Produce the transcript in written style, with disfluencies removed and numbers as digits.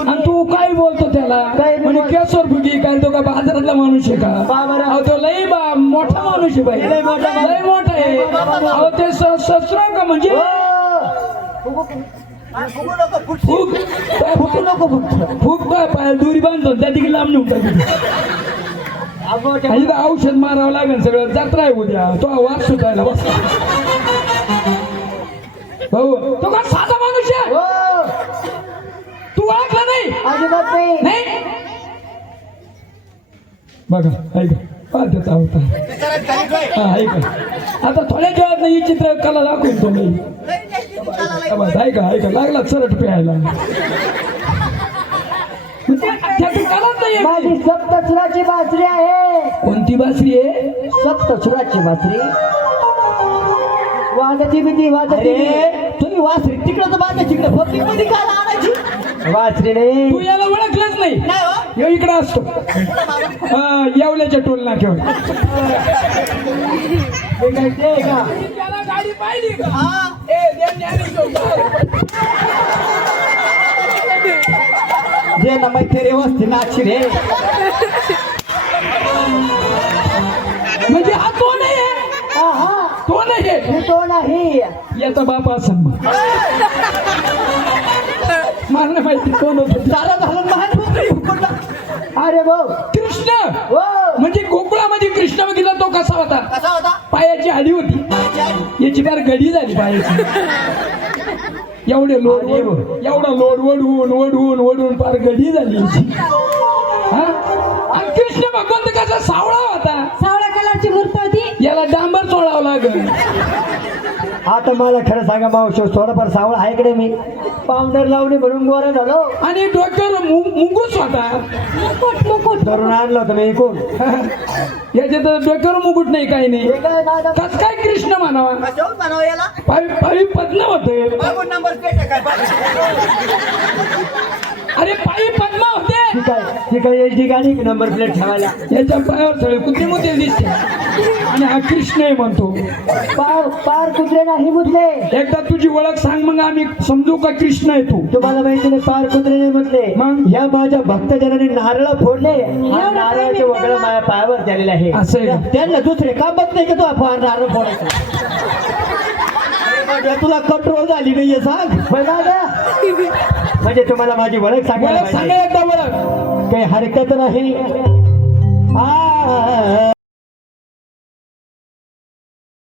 आणि तू काय बोलतो त्याला म्हणजे केसर फुगी काय तो का बाजारातला माणूस आहे का अहो तो लई मोठा माणूस आहे बाई लई मोठा आहे अहो ते शस्त्र का म्हणजे फुक पाय दुरी बांधतो त्या तिकडे लांब नेऊन टाकतो औषध मारावं लागेल सगळं जत्रा आहे उद्या तो वाद सुटायला बस भाऊ तो का साधा माणूस आहे तू ओळखला नाही अजिबात नाही बघा ऐका त्याचा होता हा ऐका आता थोड्या जेव्हा नाही चित्रकला दाखवून तो नाही ऐका ऐका लागला चरट प्यायला माझी सप्तसुराची बासरी आहे कोणती बासरी आहे सप्तसुराची बासरी वाजती भीती वाजती तुम्ही वासरी तिकडं तर बांधा तिकडं फक्त मध्ये काय आणायची वासरी नाही तू याला ओळखलंच नाही इकडं असतो येवल्याच्या टोल नाक्यावर गाडी पाहिली का जे ना मैत्री वस्ती नाची रे म्हणजे हा तो नाही आहे तो नाही आहे तो नाही याचा बाप असं मला नाही माहिती कोण होत झालं महान अरे भाऊ कृष्ण म्हणजे गोकुळामध्ये कृष्ण बघितला तो कसा होता पायाची हाडी होती याची फार गडी झाली पायाची एवढे लोड एवढा लोड वडवून फार गडी झाली याची आणि कृष्ण भगवंत कसा सावळा होता सावळ्या कलरची मूर्ती होती याला डांबर चोळावं लागल आता मला खरं सांगा मावशी थोडंफार सावळ आहे कडे मी पावडर लावणे म्हणून गोरा झालो आणि डोक्यावर मुंगूस होता मुकुट धरून आणलं होतं मी कोण याच्यात डोक्यावर मुकुट नाही काही नाही कस काय कृष्ण म्हणावा पायी पद्म होते अरे पायी पद्म होते ठीक आहे एच डी गाडी नंबर प्लेट ठेवायला याच्या पायावर सगळे कुठे मुद्दे दिसते आणि हा कृष्ण आहे म्हणतो पार कुत्रे नाही मुतले एकदा तुझी ओळख सांग मग आम्ही समजू का कृष्ण आहे तू तुम्हाला माहिती नाही पार कुत्रे नाही म्हटले मग या माझ्या भक्तजनाने नारळ फोडले नारळाचे वगैरे माझ्या पायावर झालेले आहे असं त्यांना दुसरे काम बघ नाही का तू आपण नारळ फोडायचं तुला कंट्रोल झाली नाहीये सांग म्हणजे तुम्हाला माझी ओळख सांगा एकदा ओळख काही हरकत नाही